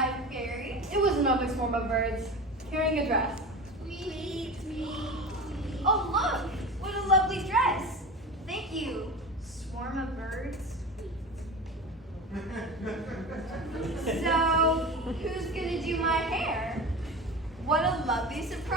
my fairy. It was an ugly swarm of birds carrying a dress. Sweet. Oh, look! What a lovely dress. Thank you, swarm of birds. So, who's gonna do my hair? What a lovely surprise.